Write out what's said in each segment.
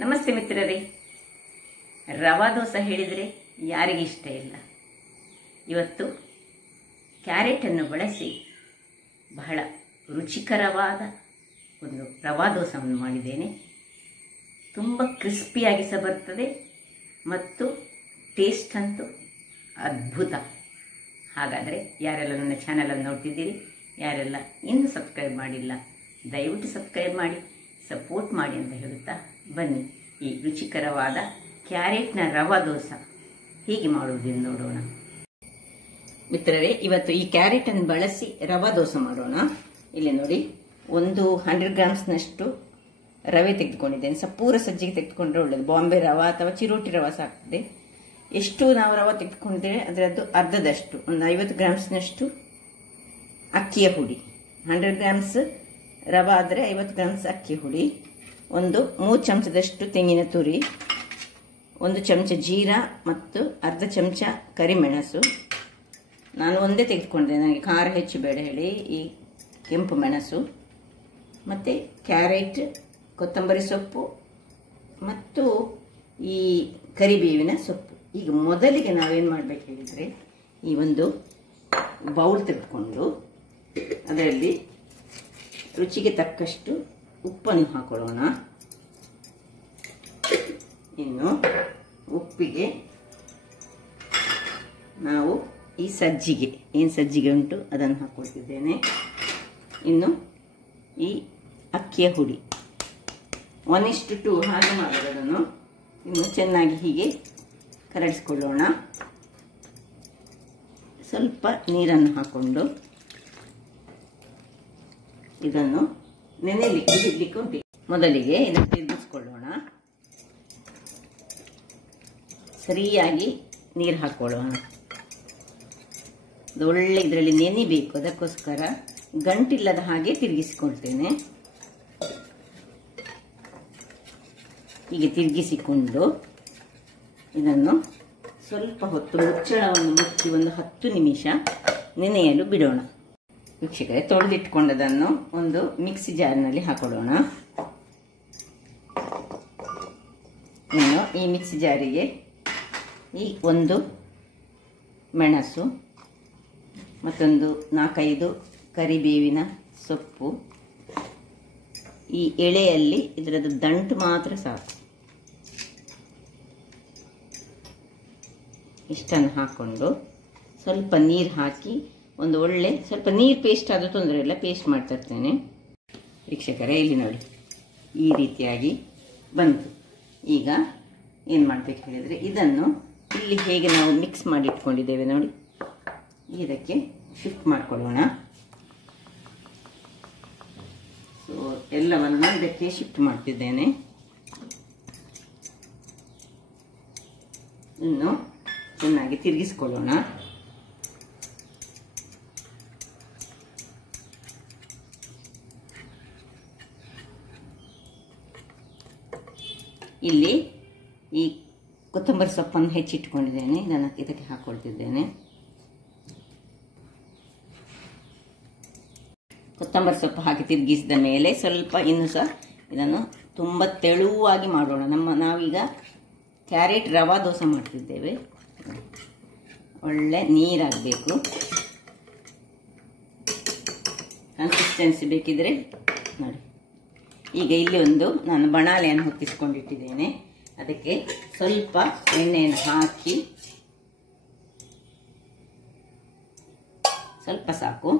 ನಮಸ್ತೆ ಮಿತ್ರರೇ. ರವಾ ದೋಸೆ ಹೇಳಿದರೆ ಯಾರಿಗೆ ಇಷ್ಟ ಇಲ್ಲ. ಇವತ್ತು ಕ್ಯಾರೆಟನ್ನು ಬಳಸಿ ಬಹಳ ರುಚಿಕರವಾದ ಒಂದು ರವಾ ದೋಸೆಯನ್ನು ಮಾಡಿದ್ದೇನೆ. ತುಂಬ ಕ್ರಿಸ್ಪಿಯಾಗಿ ಸಹ ಬರ್ತದೆ ಮತ್ತು ಟೇಸ್ಟ್ ಅಂತೂ ಅದ್ಭುತ. ಹಾಗಾದರೆ ಯಾರೆಲ್ಲ ನನ್ನ ಚಾನಲನ್ನು ನೋಡ್ತಿದ್ದೀರಿ, ಯಾರೆಲ್ಲ ಇನ್ನೂ ಸಬ್ಸ್ಕ್ರೈಬ್ ಮಾಡಿಲ್ಲ, ದಯವಿಟ್ಟು ಸಬ್ಸ್ಕ್ರೈಬ್ ಮಾಡಿ, ಸಪೋರ್ಟ್ ಮಾಡಿ ಅಂತ ಹೇಳುತ್ತಾ ಬನ್ನಿ ಈ ರುಚಿಕರವಾದ ಕ್ಯಾರೆಟ್ನ ರವಾ ದೋಸೆ ಹೀಗೆ ಮಾಡುವುದೆಂದು ನೋಡೋಣ. ಮಿತ್ರರೇ, ಇವತ್ತು ಈ ಕ್ಯಾರೆಟನ್ನು ಬಳಸಿ ರವಾ ದೋಸೆ ಮಾಡೋಣ. ಇಲ್ಲಿ ನೋಡಿ, ಒಂದು 100 ಗ್ರಾಮ್ಸ್ನಷ್ಟು ರವೆ ತೆಗೆದುಕೊಂಡಿದ್ದೇನೆ. ಪೂರ ಸಜ್ಜಿಗೆ ತೆಗೆದುಕೊಂಡ್ರೆ ಒಳ್ಳೆಯದು. ಬಾಂಬೆ ರವಾ ಅಥವಾ ಚಿರೋಟಿ ರವಾ ಸಾಕ್ತದೆ. ಎಷ್ಟು ನಾವು ರವಾ ತೆಗೆದುಕೊಂಡಿದ್ದೇವೆ ಅದರದ್ದು ಅರ್ಧದಷ್ಟು, ಒಂದು 50 ಗ್ರಾಮ್ಸ್ನಷ್ಟು ಅಕ್ಕಿಯ ಹುಡಿ. 100 ಗ್ರಾಮ್ಸ್ ರವಾ ಆದರೆ 50 ಗ್ರಾಮ್ಸ್ ಅಕ್ಕಿ ಹುಡಿ, ಒಂದು 3 ಚಮಚದಷ್ಟು ತೆಂಗಿನ ತುರಿ, 1 ಚಮಚ ಜೀರಾ ಮತ್ತು ಅರ್ಧ ಚಮಚ ಕರಿಮೆಣಸು. ನಾನು ಒಂದೇ ತೆಗೆದುಕೊಂಡಿದ್ದೆ, ನನಗೆ ಖಾರ ಹೆಚ್ಚು ಬೇಡ ಹೇಳಿ. ಈ ಕೆಂಪು ಮೆಣಸು ಮತ್ತು ಕ್ಯಾರೆಟ್, ಕೊತ್ತಂಬರಿ ಸೊಪ್ಪು ಮತ್ತು ಈ ಕರಿಬೇವಿನ ಸೊಪ್ಪು. ಈಗ ಮೊದಲಿಗೆ ನಾವೇನು ಮಾಡಬೇಕು ಹೇಳಿದರೆ, ಈ ಒಂದು ಬೌಲ್ ತೆಗೆದುಕೊಂಡು ಅದರಲ್ಲಿ ರುಚಿಗೆ ತಕ್ಕಷ್ಟು ಉಪ್ಪನ್ನು ಹಾಕೊಳ್ಳೋಣ. ಇನ್ನು ಉಪ್ಪಿಗೆ ನಾವು ಈ ಸಜ್ಜಿಗೆ, ಏನು ಸಜ್ಜಿಗೆ ಉಂಟು ಅದನ್ನು ಹಾಕ್ಕೊಳ್ತಿದ್ದೇನೆ. ಇನ್ನು ಈ ಅಕ್ಕಿಯ ಹುಡಿ 1:2 ಹಾಗೆ ಮಾಡೋದು. ಅದನ್ನು ಇನ್ನು ಚೆನ್ನಾಗಿ ಹೀಗೆ ಕರಡಿಸ್ಕೊಳ್ಳೋಣ. ಸ್ವಲ್ಪ ನೀರನ್ನು ಹಾಕ್ಕೊಂಡು ಇದನ್ನು ಇಡ್ಲಿಕ್ಕೆ ಉಂಟು. ಮೊದಲಿಗೆ ಇದನ್ನು ತಿರುಗಿಸ್ಕೊಳ್ಳೋಣ. ಸರಿಯಾಗಿ ನೀರು ಹಾಕೊಳ್ಳೋಣ. ಅದು ಒಳ್ಳೆ ಇದರಲ್ಲಿ ನೆನಿಬೇಕು, ಅದಕ್ಕೋಸ್ಕರ ಗಂಟಿಲ್ಲದ ಹಾಗೆ ತಿರುಗಿಸಿಕೊಳ್ತೇನೆ. ಹೀಗೆ ತಿರುಗಿಸಿಕೊಂಡು ಇದನ್ನು ಸ್ವಲ್ಪ ಹೊತ್ತು ಮುಚ್ಚಳವನ್ನು ಮುಚ್ಚಿ ಒಂದು 10 ನಿಮಿಷ ನೆನೆಯಲು ಬಿಡೋಣ. ವೀಕ್ಷಕರೇ, ತೊಳೆದಿಟ್ಕೊಂಡದನ್ನು ಒಂದು ಮಿಕ್ಸಿ ಜಾರ್ನಲ್ಲಿ ಹಾಕೊಳ್ಳೋಣ. ಇನ್ನು ಈ ಮಿಕ್ಸಿ ಜಾರಿಗೆ ಈ ಒಂದು ಮೆಣಸು, ಮತ್ತೊಂದು 4-5 ಕರಿಬೇವಿನ ಸೊಪ್ಪು, ಈ ಎಳೆಯಲ್ಲಿ ಇದರದ್ದು ದಂಟು ಮಾತ್ರ ಸಾಕು, ಇಷ್ಟನ್ನು ಹಾಕ್ಕೊಂಡು ಸ್ವಲ್ಪ ನೀರು ಹಾಕಿ ಒಂದು ಒಳ್ಳೆ ಸ್ವಲ್ಪ ನೀರು ಪೇಸ್ಟ್ ಆದರೂ ತೊಂದರೆ ಇಲ್ಲ, ಪೇಸ್ಟ್ ಮಾಡ್ತಾ ಇರ್ತೇನೆ. ವೀಕ್ಷಕರೇ, ಇಲ್ಲಿ ನೋಡಿ ಈ ರೀತಿಯಾಗಿ ಬಂತು. ಈಗ ಏನು ಮಾಡಬೇಕು ಹೇಳಿದರೆ, ಇದನ್ನು ಇಲ್ಲಿ ಹೇಗೆ ನಾವು ಮಿಕ್ಸ್ ಮಾಡಿ ಇಟ್ಕೊಂಡಿದ್ದೇವೆ ನೋಡಿ, ಇದಕ್ಕೆ ಶಿಫ್ಟ್ ಮಾಡ್ಕೊಳ್ಳೋಣ. ಸೊ ಎಲ್ಲವನ್ನು ಇದಕ್ಕೆ ಶಿಫ್ಟ್ ಮಾಡ್ತಿದ್ದೇನೆ. ಇನ್ನು ಚೆನ್ನಾಗಿ ತಿರುಗಿಸ್ಕೊಳ್ಳೋಣ. ಇಲ್ಲಿ ಈ ಕೊತ್ತಂಬರಿ ಸೊಪ್ಪನ್ನು ಹೆಚ್ಚಿಟ್ಕೊಂಡಿದ್ದೇನೆ, ಇದನ್ನು ಇದಕ್ಕೆ ಹಾಕ್ಕೊಳ್ತಿದ್ದೇನೆ. ಕೊತ್ತಂಬರಿ ಸೊಪ್ಪು ಹಾಕಿ ತಿರುಗಿಸಿದ ಮೇಲೆ ಸ್ವಲ್ಪ ಇನ್ನೂ ಸಹ ಇದನ್ನು ತುಂಬ ತೆಳುವಾಗಿ ಮಾಡೋಣ. ನಾವೀಗ ಕ್ಯಾರೆಟ್ ರವಾ ದೋಸೆ ಮಾಡ್ತಿದ್ದೇವೆ. ಒಳ್ಳೆ ನೀರಾಗಬೇಕು, ಕನ್ಸಿಸ್ಟೆನ್ಸಿ ಬೇಕಿದ್ರೆ ನೋಡಿ. ಈಗ ಇಲ್ಲಿ ನಾನು ಬಣಾಲೆಯನ್ನು ಹೊತ್ತಿಸ್ಕೊಂಡಿಟ್ಟಿದ್ದೇನೆ. ಅದಕ್ಕೆ ಸ್ವಲ್ಪ ಎಣ್ಣೆಯನ್ನು ಹಾಕಿ, ಸ್ವಲ್ಪ ಸಾಕು,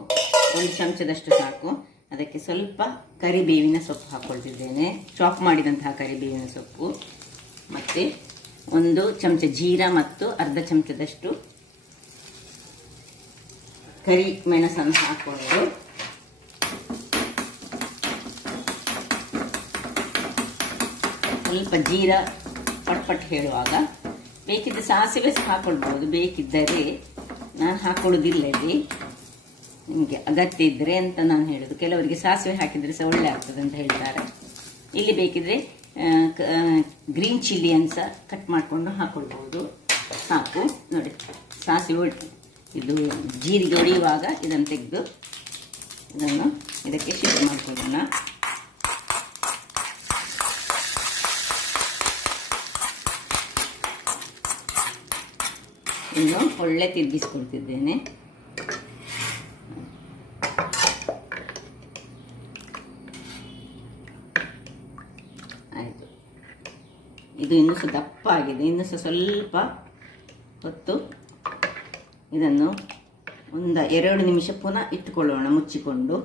1 ಚಮಚದಷ್ಟು ಸಾಕು. ಅದಕ್ಕೆ ಸ್ವಲ್ಪ ಕರಿಬೇವಿನ ಸೊಪ್ಪು ಹಾಕ್ಕೊಳ್ತಿದ್ದೇನೆ, ಚಾಪ್ ಮಾಡಿದಂತಹ ಕರಿಬೇವಿನ ಸೊಪ್ಪು, ಮತ್ತು 1 ಚಮಚ ಜೀರಾ ಮತ್ತು ಅರ್ಧ ಚಮಚದಷ್ಟು ಕರಿ ಮೆಣಸನ್ನು ಹಾಕ್ಕೊಂಡು ಸ್ವಲ್ಪ ಜೀರಾ ಪಟ್ಪಟ್ ಹೇಳುವಾಗ ಬೇಕಿದ್ದರೆ ಸಾಸಿವೆ ಹಾಕೊಳ್ಬೋದು. ಬೇಕಿದ್ದರೆ ನಾನು ಹಾಕೊಳ್ಳೋದಿಲ್ಲ, ಇಲ್ಲಿ ನಿಮಗೆ ಅಗತ್ಯ ಇದ್ದರೆ ಅಂತ ನಾನು ಹೇಳೋದು. ಕೆಲವರಿಗೆ ಸಾಸಿವೆ ಹಾಕಿದರೆ ಸಹ ಒಳ್ಳೆ ಆಗ್ತದೆ ಅಂತ ಹೇಳ್ತಾರೆ. ಇಲ್ಲಿ ಬೇಕಿದ್ರೆ ಗ್ರೀನ್ ಚಿಲ್ಲಿಯನ್ನು ಸಹ ಕಟ್ ಮಾಡಿಕೊಂಡು ಹಾಕೊಳ್ಬೋದು, ಸಾಕು. ನೋಡಿ, ಸಾಸಿವೆ ಇದು ಜೀರಿಗೆ ಹೊಡೆಯುವಾಗ ಇದನ್ನು ತೆಗೆದು ಇದನ್ನು ಇದಕ್ಕೆ ಶಿಫ್ಟ್ ಮಾಡ್ಕೊಳ್ಳೋಣ. ಇನ್ನು ಒಳ್ಳೆ ತಿರುಗಿಸ್ಕೊಳ್ತಿದ್ದೇನೆ. ಆಯಿತು, ಇದು ಇನ್ನೂ ಸಹ ದಪ್ಪ ಆಗಿದೆ. ಇನ್ನೂ ಸಹ ಸ್ವಲ್ಪ ಹೊತ್ತು ಇದನ್ನು ಒಂದು 2 ನಿಮಿಷ ಪುನಃ ಇಟ್ಟುಕೊಳ್ಳೋಣ ಮುಚ್ಚಿಕೊಂಡು.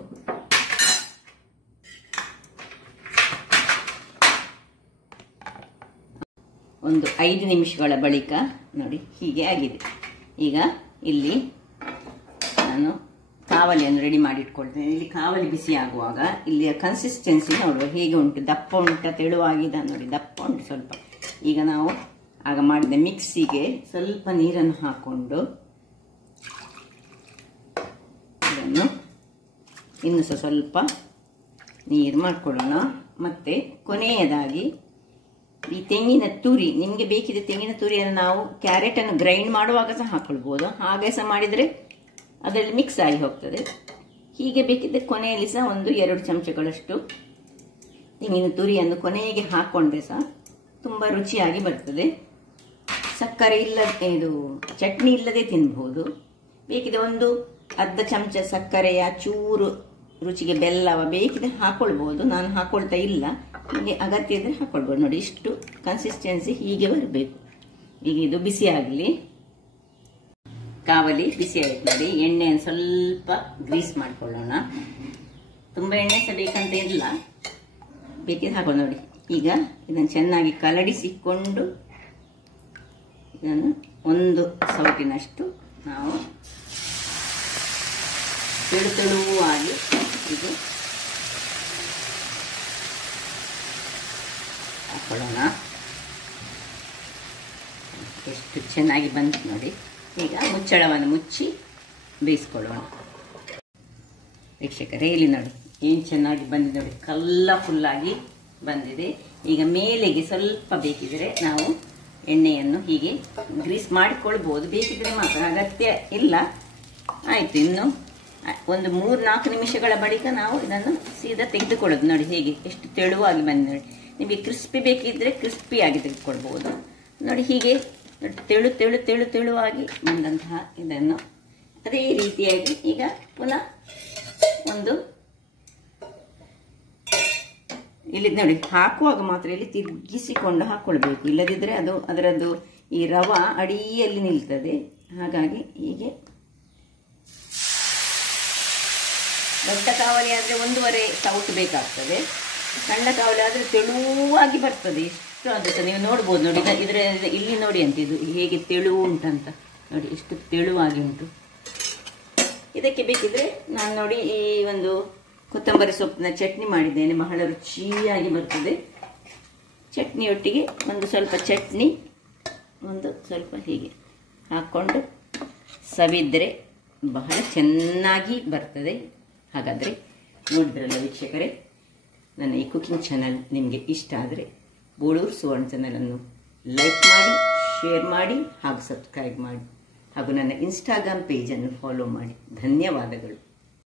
ಒಂದು 5 ನಿಮಿಷಗಳ ಬಳಿಕ ನೋಡಿ ಹೀಗೆ ಆಗಿದೆ. ಈಗ ಇಲ್ಲಿ ನಾನು ಕಾವಲಿಯನ್ನು ರೆಡಿ ಮಾಡಿಟ್ಕೊಳ್ತೇನೆ. ಇಲ್ಲಿ ಕಾವಲಿ ಬಿಸಿ ಆಗುವಾಗ ಇಲ್ಲಿಯ ಕನ್ಸಿಸ್ಟೆನ್ಸಿ ನೋಡುವ ಹೇಗೆ ಉಂಟು, ದಪ್ಪ ಉಂಟ, ತೆಳುವಾಗಿದೆ ನೋಡಿ, ದಪ್ಪ ಉಂಟು ಸ್ವಲ್ಪ. ಈಗ ನಾವು ಆಗ ಮಾಡಿದ ಮಿಕ್ಸಿಗೆ ಸ್ವಲ್ಪ ನೀರನ್ನು ಹಾಕ್ಕೊಂಡು ಇದನ್ನು ಇನ್ನು ಸ್ವಲ್ಪ ನೀರು ಮಾಡಿಕೊಳ್ಳೋಣ. ಮತ್ತು ಕೊನೆಯದಾಗಿ ಈ ತೆಂಗಿನ ತುರಿ, ನಿಮಗೆ ಬೇಕಿದೆ ತೆಂಗಿನ ತುರಿಯನ್ನು ನಾವು ಕ್ಯಾರೆಟನ್ನು ಗ್ರೈಂಡ್ ಮಾಡುವಾಗ ಸಹ ಹಾಕ್ಕೊಳ್ಬೋದು, ಹಾಗೆ ಸಹ ಮಾಡಿದರೆ ಅದರಲ್ಲಿ ಮಿಕ್ಸ್ ಆಗಿ ಹೋಗ್ತದೆ. ಹೀಗೆ ಬೇಕಿದ್ದರೆ ಕೊನೆಯಲ್ಲಿ ಸಹ ಒಂದು 2 ಚಮಚಗಳಷ್ಟು ತೆಂಗಿನ ತುರಿಯನ್ನು ಕೊನೆಗೆ ಹಾಕ್ಕೊಂಡ್ರೆ ಸಹ ತುಂಬ ರುಚಿಯಾಗಿ ಬರ್ತದೆ. ಸಕ್ಕರೆ ಇಲ್ಲದೆ, ಇದು ಚಟ್ನಿ ಇಲ್ಲದೆ ತಿನ್ಬಹುದು. ಬೇಕಿದೆ ಒಂದು ಅರ್ಧ ಚಮಚ ಸಕ್ಕರೆಯ ಚೂರು ರುಚಿಗೆ ಬೆಲ್ಲವ ಬೇಕಿದೆ ಹಾಕೊಳ್ಬಹುದು. ನಾನು ಹಾಕೊಳ್ತಾ ಇಲ್ಲ, ನಿಮಗೆ ಅಗತ್ಯ ಇದ್ರೆ ಹಾಕೊಳ್ಬೋದು. ನೋಡಿ ಇಷ್ಟು ಕನ್ಸಿಸ್ಟೆನ್ಸಿ ಹೀಗೆ ಬರಬೇಕು. ಈಗ ಇದು ಬಿಸಿ ಆಗಲಿ. ಕಾವಲಿ ಬಿಸಿ ಆಯ್ತು ನೋಡಿ. ಎಣ್ಣೆಯನ್ನು ಸ್ವಲ್ಪ ಗ್ರೀಸ್ ಮಾಡ್ಕೊಳ್ಳೋಣ. ತುಂಬ ಎಣ್ಣೆ ಸಹ ಬೇಕಂತ ಇಲ್ಲ, ಬೇಕಿದ್ರೆ ಹಾಕೊಳ್ಳಿ ನೋಡಿ. ಈಗ ಇದನ್ನು ಚೆನ್ನಾಗಿ ಕಲಡಿಸಿಕೊಂಡು ಇದನ್ನು ಒಂದು ಸೌಟಿನಷ್ಟು ನಾವು ತೆಳುವಾಗಿ ಇದು ಹಾಕೊಳ್ಳೋಣ. ಎಷ್ಟು ಚೆನ್ನಾಗಿ ಬಂತು ನೋಡಿ. ಈಗ ಮುಚ್ಚಳವನ್ನು ಮುಚ್ಚಿ ಬೇಯಿಸ್ಕೊಳ್ಳೋಣ. ವೀಕ್ಷಕರೇ ಇಲ್ಲಿ ನೋಡಿ ಏನು ಚೆನ್ನಾಗಿ ಬಂದಿದೆ ನೋಡಿ, ಕಲರ್ಫುಲ್ಲಾಗಿ ಬಂದಿದೆ. ಈಗ ಮೇಲೆಗೆ ಸ್ವಲ್ಪ ಬೇಕಿದ್ರೆ ನಾವು ಎಣ್ಣೆಯನ್ನು ಹೀಗೆ ಗ್ರೀಸ್ ಮಾಡಿಕೊಳ್ಬೋದು, ಬೇಕಿದ್ರೆ ಮಾತ್ರ, ಅಗತ್ಯ ಇಲ್ಲ. ಆಯಿತು, ಇನ್ನು ಒಂದು 3-4 ನಿಮಿಷಗಳ ಬಳಿಕ ನಾವು ಇದನ್ನು ಸೀದಾ ತೆಗೆದುಕೊಳ್ಳೋದು. ನೋಡಿ ಹೇಗೆ ಎಷ್ಟು ತೆಳುವಾಗಿ ಬಂದಿದೆ ನೋಡಿ. ನಿಮಗೆ ಕ್ರಿಸ್ಪಿ ಬೇಕಿದ್ರೆ ಕ್ರಿಸ್ಪಿಯಾಗಿ ತೆಗೆದುಕೊಳ್ಬೋದು. ನೋಡಿ ಹೀಗೆ ತೆಳುವಾಗಿ ಬಂದಂತಹ ಇದನ್ನು ಅದೇ ರೀತಿಯಾಗಿ ಈಗ ಪುನಃ ಒಂದು ಇಲ್ಲಿ ನೋಡಿ ಹಾಕುವಾಗ ಮಾತ್ರ ಇಲ್ಲಿ ತಿರುಗಿಸಿಕೊಂಡು ಹಾಕೊಳ್ಬೇಕು, ಇಲ್ಲದಿದ್ದರೆ ಅದು ಅದರದ್ದು ಈ ರವೆ ಅಡಿಯಲ್ಲಿ ನಿಲ್ತದೆ. ಹಾಗಾಗಿ ಹೀಗೆ ದೊಡ್ಡ ಕಾವಲಿ ಆದರೆ 1.5 ಸೌಟ್ ಬೇಕಾಗ್ತದೆ, ಸಣ್ಣ ಕಾವಲಿ ಆದರೆ ತೆಳುವಾಗಿ ಬರ್ತದೆ. ಇಷ್ಟು ಅದು ನೀವು ನೋಡ್ಬೋದು ನೋಡಿ, ಇದರ ಇಲ್ಲಿ ನೋಡಿ ಅಂತ ಇದು ಹೇಗೆ ತೆಳು ಉಂಟಂತ ನೋಡಿ, ಎಷ್ಟು ತೆಳುವಾಗಿ ಉಂಟು. ಇದಕ್ಕೆ ಬೇಕಿದ್ರೆ ನಾನು ನೋಡಿ ಈ ಒಂದು ಕೊತ್ತಂಬರಿ ಸೊಪ್ಪಿನ ಚಟ್ನಿ ಮಾಡಿದ್ದೇನೆ, ಬಹಳ ರುಚಿಯಾಗಿ ಬರ್ತದೆ. ಚಟ್ನಿಯೊಟ್ಟಿಗೆ ಒಂದು ಸ್ವಲ್ಪ ಚಟ್ನಿ, ಒಂದು ಸ್ವಲ್ಪ ಹೀಗೆ ಹಾಕ್ಕೊಂಡು ಸವಿದ್ರೆ ಬಹಳ ಚೆನ್ನಾಗಿ ಬರ್ತದೆ. ಹಾಗಾದರೆ ನೋಡಿದ್ರಲ್ಲ ವೀಕ್ಷಕರೇ, ನನ್ನ ಈ ಕುಕಿಂಗ್ ಚಾನಲ್ ನಿಮಗೆ ಇಷ್ಟ ಆದರೆ ಬೋಳೂರು ಸುವರ್ಣ ಚಾನಲನ್ನು ಲೈಕ್ ಮಾಡಿ, ಶೇರ್ ಮಾಡಿ ಹಾಗೂ ಸಬ್ಸ್ಕ್ರೈಬ್ ಮಾಡಿ ಹಾಗೂ ನನ್ನ ಇನ್ಸ್ಟಾಗ್ರಾಮ್ ಪೇಜನ್ನು ಫಾಲೋ ಮಾಡಿ. ಧನ್ಯವಾದಗಳು.